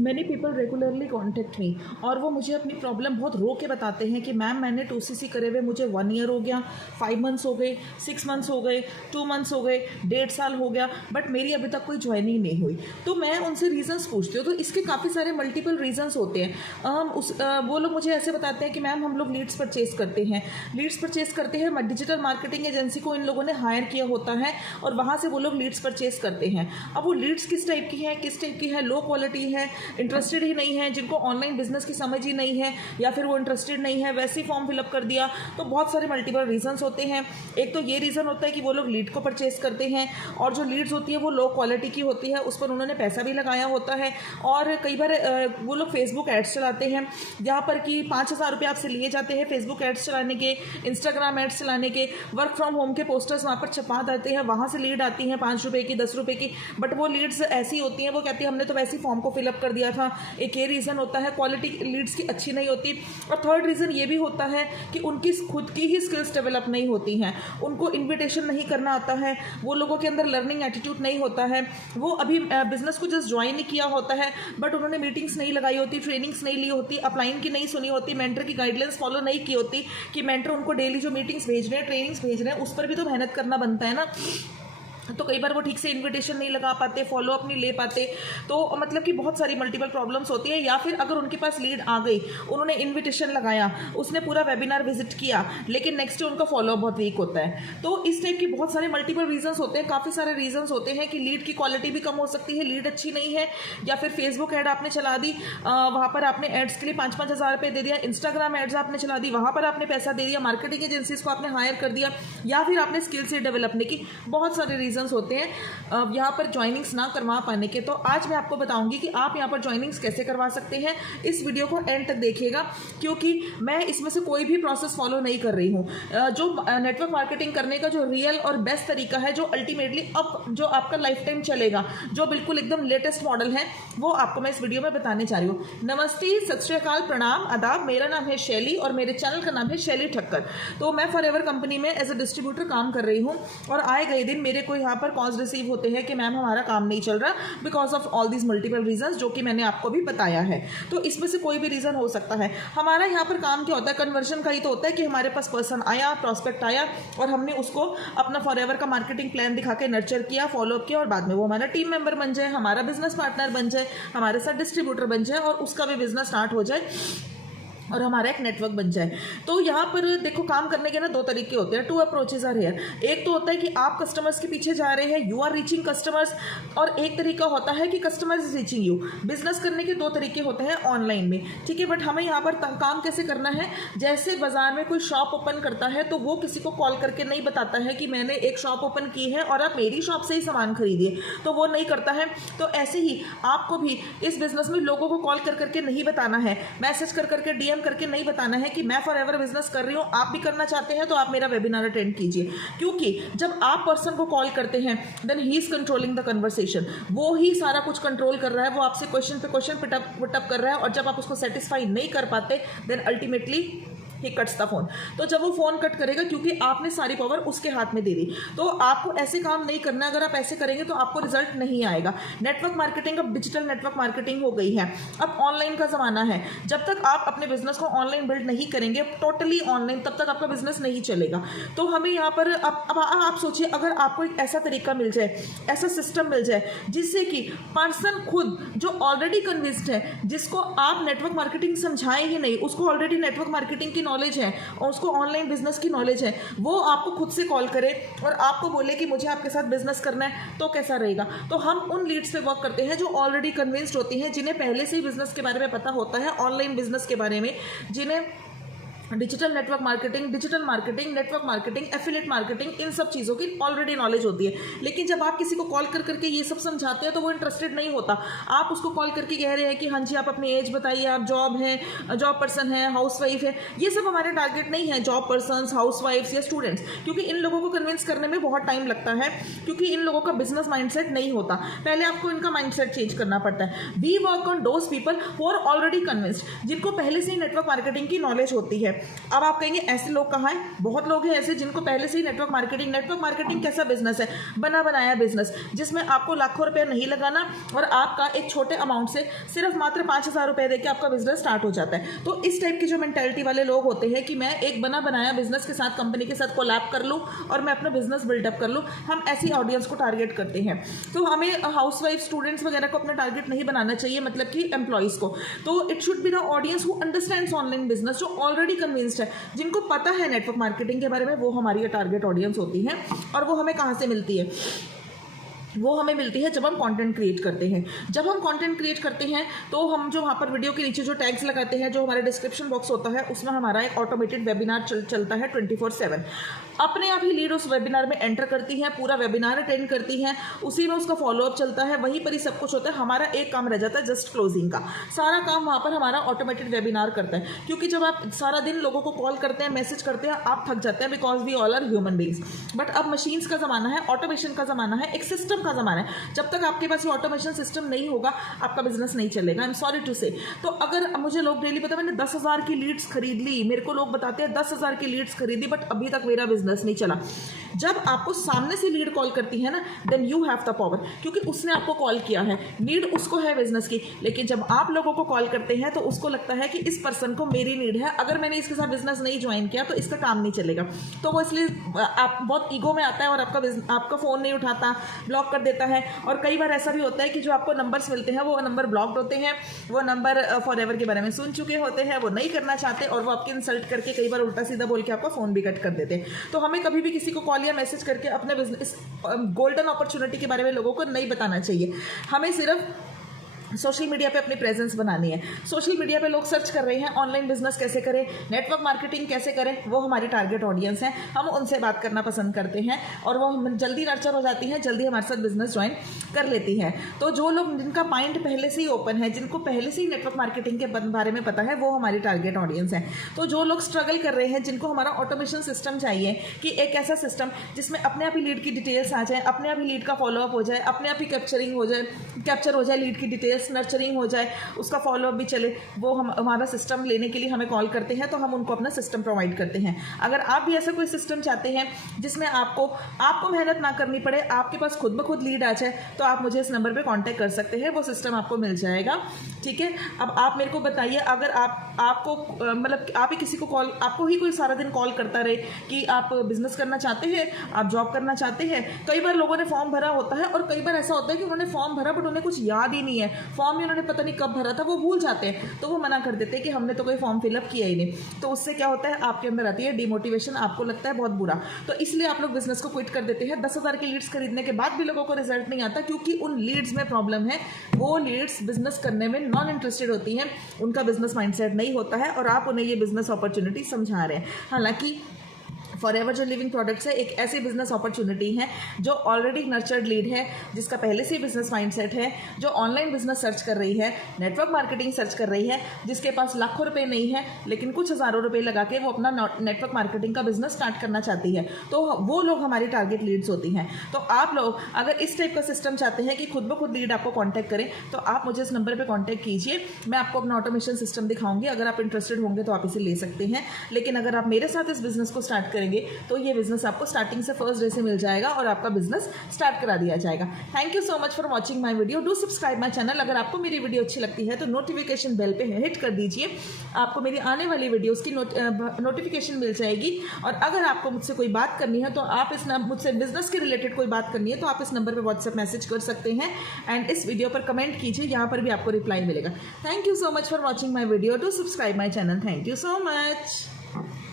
Many people regularly contact me और वो मुझे अपनी प्रॉब्लम बहुत रो के बताते हैं कि मैम मैंने 2cc करे हुए मुझे 1 ईयर हो गया, 5 मंथ्स हो गए, 6 मंथ्स हो गए, 2 मंथ्स हो गए, 1.5 साल हो गया, बट मेरी अभी तक कोई ज्वाइनिंग नहीं हुई। तो मैं उनसे रीज़न्स पूछती हूँ, तो इसके काफ़ी सारे मल्टीपल रीज़न्स होते हैं। वो लोग मुझे ऐसे बताते हैं कि मैम हम लोग लीड्स परचेज़ करते हैं, डिजिटल मार्केटिंग एजेंसी को इन लोगों ने हायर किया होता है और वहाँ से वो लोग लीड्स परचेज़ करते हैं। अब वो लीड्स किस टाइप की है, लो क्वालिटी है, इंटरेस्टेड ही नहीं है, जिनको ऑनलाइन बिजनेस की समझ ही नहीं है, या फिर वो इंटरेस्टेड नहीं है, वैसे ही फॉर्म फिलअप कर दिया। तो बहुत सारे मल्टीपल रीजंस होते हैं। एक तो ये रीज़न होता है कि वो लोग लीड को परचेस करते हैं और जो लीड्स होती है वो लो क्वालिटी की होती है, उस पर उन्होंने पैसा भी लगाया होता है। और कई बार वो लोग फेसबुक एड्स चलाते हैं जहाँ पर कि 5,000 रुपये आपसे लिए जाते हैं फेसबुक एड्स चलाने के, इंस्टाग्राम एड्स चलाने के, वर्क फ्रॉम होम के पोस्टर्स वहाँ पर छपा देते हैं, वहाँ से लीड आती हैं 5 रुपये की, 10 रुपये की, बट वो लीड्स ऐसी होती हैं, वो कहती है हमने तो वैसे ही फॉर्म को फिलअप कर दिया था। एक ये रीज़न होता है, क्वालिटी लीड्स की अच्छी नहीं होती। और थर्ड रीज़न ये भी होता है कि उनकी खुद की ही स्किल्स डेवलप नहीं होती हैं, उनको इन्विटेशन नहीं करना आता है, वो लोगों के अंदर लर्निंग एटीट्यूड नहीं होता है, वो अभी बिजनेस को जस्ट ज्वाइन ही किया होता है, बट उन्होंने मीटिंग्स नहीं लगाई होती, ट्रेनिंग्स नहीं ली होती, अपलाइन की नहीं सुनी होती, मेंटर की गाइडलाइंस फॉलो नहीं की होती कि मेंटर उनको डेली जो मीटिंग्स भेज रहे हैं, ट्रेनिंग्स भेज रहे हैं, उस पर भी तो मेहनत करना बनता है ना। तो कई बार वो ठीक से इनविटेशन नहीं लगा पाते, फॉलो अप नहीं ले पाते, तो मतलब कि बहुत सारी मल्टीपल प्रॉब्लम्स होती है। या फिर अगर उनके पास लीड आ गई, उन्होंने इनविटेशन लगाया, उसने पूरा वेबिनार विजिट किया, लेकिन नेक्स्ट डे उनका फॉलो अप बहुत वीक होता है। तो इस टाइप की बहुत सारे मल्टीपल रीजंस होते हैं, काफ़ी सारे रीजंस होते हैं कि लीड की क्वालिटी भी कम हो सकती है, लीड अच्छी नहीं है, या फिर फेसबुक ऐड आपने चला दी, वहाँ पर आपने एड्स के लिए 5-5 हज़ार रुपये दे दिया, इंस्टाग्राम एड्स आपने चला दी, वहाँ पर आपने पैसा दे दिया, मार्केटिंग एजेंसीज को आपने हायर कर दिया, या फिर आपने स्किल से डेवलपने की, बहुत सारे रीजंस होते हैं यहाँ पर ज्वाइनिंग्स ना करवा पाने के। तो आज मैं आपको बताऊंगी कि आप यहाँ पर ज्वाइनिंग्स कैसे करवा सकते हैं। इस वीडियो को एंड तक देखिएगा, क्योंकि मैं इसमें से कोई भी प्रोसेस फॉलो नहीं कर रही हूँ। जो नेटवर्क मार्केटिंग करने का जो रियल और बेस्ट तरीका है, जो अल्टीमेटली अब जो आपका लाइफ टाइम चलेगा, जो बिल्कुल एकदम लेटेस्ट मॉडल है, वो आपको मैं इस वीडियो में बताने जा रही हूँ। नमस्ते, सत श्री अकाल, प्रणाम, आदाब। मेरा नाम है शैली और मेरे चैनल का नाम है शैली ठक्कर। तो मैं फॉरएवर कंपनी में एज अ डिस्ट्रीब्यूटर काम कर रही हूँ और आए गए दिन मेरे को यहाँ पर कॉल्स रिसीव होते हैं कि मैम हमारा काम नहीं चल रहा because of all these multiple reasons, जो कि मैंने आपको भी बताया है। तो इसमें से कोई भी रीजन हो सकता है। हमारा यहाँ पर काम क्या होता है, कन्वर्जन का ही तो होता है कि हमारे पास पर्सन आया, प्रॉस्पेक्ट आया और हमने उसको अपना फॉरएवर का मार्केटिंग प्लान दिखा के नर्चर किया, फॉलोअप किया और बाद में वो हमारा टीम मेंबर बन जाए, हमारा बिजनेस पार्टनर बन जाए, हमारे साथ डिस्ट्रीब्यूटर बन जाए और उसका भी बिजनेस स्टार्ट हो जाए और हमारा एक नेटवर्क बन जाए। तो यहाँ पर देखो, काम करने के ना 2 तरीके होते हैं, 2 अप्रोचेज आर हियर। एक तो होता है कि आप कस्टमर्स के पीछे जा रहे हैं, यू आर रीचिंग कस्टमर्स, और एक तरीका होता है कि customers is reaching you. Business करने के 2 तरीके होते हैं ऑनलाइन में, ठीक है। बट हमें यहाँ पर काम कैसे करना है, जैसे बाजार में कोई शॉप ओपन करता है तो वो किसी को कॉल करके नहीं बताता है कि मैंने एक शॉप ओपन की है और आप मेरी शॉप से ही सामान खरीदिए, तो वो नहीं करता है। तो ऐसे ही आपको भी इस बिजनेस में लोगों को कॉल कर करके नहीं बताना है, मैसेज कर करके, डीएम करके नहीं बताना है कि मैं फॉरएवर बिजनेस कर रही हूँ, आप भी करना चाहते हैं तो आप मेरा वेबिनार अटेंड कीजिए। क्योंकि जब आप पर्सन को कॉल करते हैं then he is controlling the conversation, वो ही सारा कुछ कंट्रोल कर रहा है, वो आपसे क्वेश्चन पे क्वेश्चन पुटअप कर रहा है, और जब आप उसको सेटिस्फाई नहीं कर पाते then ultimately he cuts the phone. तो जब वो फोन कट करेगा, क्योंकि आपने सारी पावर उसके हाथ में दे दी, तो आपको ऐसे काम नहीं करना। अगर आप ऐसे करेंगे तो आपको रिजल्ट नहीं आएगा। नेटवर्क मार्केटिंग अब डिजिटल नेटवर्क मार्केटिंग हो गई है, अब ऑनलाइन का जमाना है। जब तक आप अपने बिजनेस को ऑनलाइन बिल्ड नहीं करेंगे, टोटली ऑनलाइन, तब तक आपका बिजनेस नहीं चलेगा। तो हमें यहाँ पर अब आप सोचिए, अगर आपको एक ऐसा तरीका मिल जाए, ऐसा सिस्टम मिल जाए जिससे कि पर्सन खुद जो ऑलरेडी कन्विंस्ड है, जिसको आप नेटवर्क मार्केटिंग समझाएं ही नहीं, उसको ऑलरेडी नेटवर्क मार्केटिंग की नॉलेज है और उसको ऑनलाइन बिजनेस की नॉलेज है, वो आपको खुद से कॉल करे और आपको बोले कि मुझे आपके साथ बिजनेस करना है, तो कैसा रहेगा। तो हम उन लीड्स पे वर्क करते हैं जो ऑलरेडी कन्विंस्ड होती हैं, जिन्हें पहले से ही बिजनेस के बारे में पता होता है, ऑनलाइन बिजनेस के बारे में, जिन्हें digital network marketing, network marketing, affiliate marketing, इन सब चीज़ों की ऑलरेडी नॉलेज होती है। लेकिन जब आप किसी को कॉल कर करके ये सब समझाते हैं तो वो इंटरेस्टेड नहीं होता। आप उसको कॉल करके कह रहे हैं कि हाँ जी आप अपनी एज बताइए, आप जॉब पर्सन है, हाउस वाइफ है, ये सब हमारे टारगेट नहीं है, जॉब पर्सन, हाउस वाइफ्स या स्टूडेंट्स, क्योंकि इन लोगों को कन्विंस करने में बहुत टाइम लगता है, क्योंकि इन लोगों का बिजनेस माइंडसेट नहीं होता। पहले आपको इनका माइंडसेट चेंज करना पड़ता है। We work on those people who are already convinced, जिनको पहले से ही नेटवर्क मार्केटिंग की नॉलेज होती है। अब आप कहेंगे ऐसे लोग कहाँ हैं? बहुत लोग हैं ऐसे जिनको पहले से ही नेटवर्क मार्केटिंग कैसा बिजनेस है? बना बनाया बिजनेस, जिसमें आपको लाखों रुपया नहीं लगाना और आपका एक छोटे अमाउंट से सिर्फ मात्र 5,000 रुपये देकर आपका बिजनेस स्टार्ट हो जाता है। तो इस टाइप की जो मेंटालिटी वाले लोग होते हैं कि मैं एक बना बनाया बिजनेस के साथ, कंपनी के साथ कोलैब कर लूँ और मैं अपना बिजनेस बिल्डअप कर लूँ, हम ऐसी ऑडियंस को टारगेट करते हैं। तो हमें हाउसवाइफ, स्टूडेंट्स वगैरह को अपना टारगेट नहीं बनाना चाहिए, मतलब कि एम्प्लॉइज़ को। तो it should be the audience who understands online business, जो ऑलरेडी कन्विंस्ड है, जिनको पता है नेटवर्क मार्केटिंग के बारे में, वो हमारी टारगेट ऑडियंस होती है। और वो हमें कहाँ से मिलती है? वो हमें मिलती है जब हम कंटेंट क्रिएट करते हैं। जब हम कंटेंट क्रिएट करते हैं तो हम जो वहाँ पर वीडियो के नीचे जो टैग्स लगाते हैं, जो हमारे डिस्क्रिप्शन बॉक्स होता है, उसमें हमारा एक ऑटोमेटेड वेबिनार चलता है 24/7। अपने आप ही लीड उस वेबिनार में एंटर करती है, पूरा वेबिनार अटेंड करती है, उसी में उसका फॉलोअप चलता है, वहीं पर ही सब कुछ होता है। हमारा एक काम रह जाता है जस्ट क्लोजिंग का। सारा काम वहाँ पर हमारा ऑटोमेटेड वेबिनार करता है, क्योंकि जब आप सारा दिन लोगों को कॉल करते हैं, मैसेज करते हैं, आप थक जाते हैं, because we all are human beings. But अब मशीन्स का ज़माना है, ऑटोमेशन का ज़माना है, एक सिस्टम का ज़माना है। जब तक आपके पास ये ऑटोमेशन सिस्टम नहीं होगा, आपका बिजनेस नहीं चलेगा। आई एम सॉरी टू से। तो अगर मुझे लोग डेली पता, मैंने 10,000 की लीड्स खरीद ली, मेरे को लोग बताते हैं 10,000 की लीड्स खरीदी, बट अभी तक मेरा बिजनेस नहीं चला। जब आपको सामने से लीड कॉल करती है ना, then you have the power, क्योंकि उसने आपको कॉल किया है, नीड उसको है बिजनेस की। लेकिन जब आप लोगों को कॉल करते हैं तो उसको लगता है कि इस पर्सन को मेरी नीड है, अगर मैंने इसके साथ बिजनेस नहीं ज्वाइन किया तो इसका काम नहीं चलेगा। तो वो इसलिए आप बहुत ईगो में आता है और आपका फ़ोन नहीं उठाता, ब्लॉक कर देता है। और कई बार ऐसा भी होता है कि जो आपको नंबर्स मिलते हैं वो नंबर ब्लॉक्ड होते हैं, वो नंबर फॉरएवर के बारे में सुन चुके होते हैं, वो नहीं करना चाहते, और वो आपके इंसल्ट करके कई बार उल्टा सीधा बोल के आपका फ़ोन भी कट कर देते हैं। तो हमें कभी भी किसी को कॉल या मैसेज करके अपने बिजनेस गोल्डन अपॉर्चुनिटी के बारे में लोगों को नहीं बताना चाहिए। हमें सिर्फ सोशल मीडिया पे अपनी प्रेजेंस बनानी है। सोशल मीडिया पे लोग सर्च कर रहे हैं ऑनलाइन बिजनेस कैसे करें, नेटवर्क मार्केटिंग कैसे करें, वो हमारी टारगेट ऑडियंस है। हम उनसे बात करना पसंद करते हैं और वो जल्दी नर्चर हो जाती हैं, जल्दी हमारे साथ बिजनेस ज्वाइन कर लेती हैं। तो जो लोग, जिनका माइंड पहले से ही ओपन है, जिनको पहले से ही नेटवर्क मार्केटिंग के बारे में पता है, वो हमारी टारगेट ऑडियंस है। तो जो लोग स्ट्रगल कर रहे हैं, जिनको हमारा ऑटोमेशन सिस्टम चाहिए, कि एक ऐसा सिस्टम जिसमें अपने आप ही लीड की डिटेल्स आ जाए, अपने आप ही लीड का फॉलोअप हो जाए, अपने आप ही कैप्चर हो जाए लीड की डिटेल्स, नर्चरिंग हो जाए, उसका फॉलोअप भी चले, वो हमारा सिस्टम लेने के लिए हमें कॉल करते हैं, तो हम उनको अपना सिस्टम प्रोवाइड करते हैं। अगर आप भी ऐसा कोई सिस्टम चाहते हैं जिसमें आपको मेहनत ना करनी पड़े, आपके पास खुद ब खुद लीड आ जाए, तो आप मुझे इस नंबर पे कांटेक्ट कर सकते हैं, वो सिस्टम आपको मिल जाएगा। ठीक है। अब आप मेरे को बताइए, अगर आपको मतलब आप ही किसी को कॉल, आपको ही कोई सारा दिन कॉल करता रहे कि आप बिजनेस करना चाहते हैं, आप जॉब करना चाहते हैं। कई बार लोगों ने फॉर्म भरा होता है और कई बार ऐसा होता है कि उन्होंने फॉर्म भरा बट उन्हें कुछ याद ही नहीं है, फॉर्म ही उन्होंने पता नहीं कब भरा था, वो भूल जाते हैं, तो वो मना कर देते हैं कि हमने तो कोई फॉर्म फिलअप किया ही नहीं। तो उससे क्या होता है, आपके अंदर आती है डिमोटिवेशन, आपको लगता है बहुत बुरा। तो इसलिए आप लोग बिजनेस को क्विट कर देते हैं। 10,000 की लीड्स खरीदने के बाद भी लोगों को रिजल्ट नहीं आता, क्योंकि उन लीड्स में प्रॉब्लम है। वो लीड्स बिजनेस करने में नॉन इंटरेस्टेड होती हैं, उनका बिजनेस माइंडसेट नहीं होता है और आप उन्हें ये बिजनेस अपॉर्चुनिटी समझा रहे हैं। हालांकि फॉरएवर जो लिविंग प्रोडक्ट्स है एक ऐसी बिजनेस अपॉर्चुनिटी है जो ऑलरेडी नर्चर्ड लीड है, जिसका पहले से ही बिजनेस माइंडसेट है, जो ऑनलाइन बिजनेस सर्च कर रही है, नेटवर्क मार्केटिंग सर्च कर रही है, जिसके पास लाखों रुपए नहीं है लेकिन कुछ हज़ारों रुपए लगा के वो अपना नेटवर्क मार्केटिंग का बिजनेस स्टार्ट करना चाहती है। तो वो लोग हमारी टारगेट लीड्स होती हैं। तो आप लोग अगर इस टाइप का सिस्टम चाहते हैं कि खुद ब खुद लीड आपको कॉन्टैक्ट करें, तो आप मुझे इस नंबर पर कॉन्टैक्ट कीजिए। मैं आपको अपना ऑटोमेशन सिस्टम दिखाऊंगी। अगर आप इंटरेस्टेड होंगे तो आप इसे ले सकते हैं। लेकिन अगर आप मेरे साथ इस बिजनेस को स्टार्ट करेंगे तो ये बिजनेस आपको स्टार्टिंग से फर्स्ट डे से मिल जाएगा और आपका बिजनेस स्टार्ट करा दिया जाएगा। Thank you so much for watching my video. Do subscribe my channel. अगर आपको मेरी वीडियो अच्छी लगती है तो नोटिफिकेशन बेल पे हिट कर दीजिए, आपको मेरी आने वाली वीडियोस की नोटिफिकेशन मिल जाएगी। और अगर आपको मुझसे कोई बात करनी है तो आप मुझसे बिजनेस के रिलेटेड कोई बात करनी है तो आप इस नंबर पर व्हाट्सएप मैसेज कर सकते हैं एंड इस वीडियो पर कमेंट कीजिए, यहाँ पर भी आपको रिप्लाई मिलेगा। Thank you so much for watching my video. Do subscribe my channel. Thank you so much.